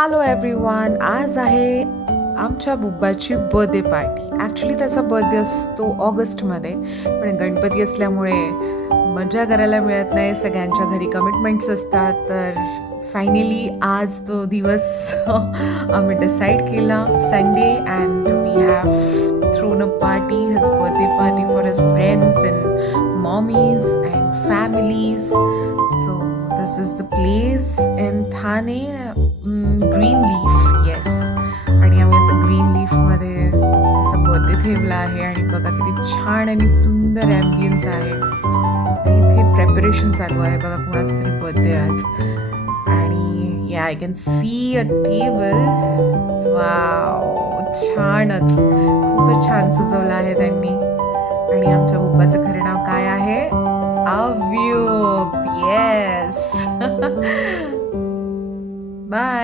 Hello everyone. आज आहे आमच्या बुब्बाची बर्थडे पार्टी. ॲक्च्युली त्याचा बर्थडे असतो ऑगस्टमध्ये, पण गणपती असल्यामुळे मजा करायला मिळत नाही. सगळ्यांच्या घरी कमिटमेंट्स असतात. तर फायनली आज तो दिवस आम्ही डिसाईड केला, Sunday, and we have thrown a party, his birthday party for his friends and mommies and families. So this is the place in Thane, Green Leaf. Yes, आणि आम्ही असं ग्रीन लीफमध्ये त्याचा बर्थडे ठेवला आहे. आणि बघा किती छान आणि सुंदर ॲम्बियन्स आहे. इथे प्रेपरेशन चालू आहे. बघा कोणाचा तरी बर्थडे आज. आणि या I can see a table. Wow, छानच, खूपच छान सजवलं आहे त्यांनी. आणि आमच्या बुब्बाचं खरं नाव काय आहे? अव्युक्त. येस. बाय.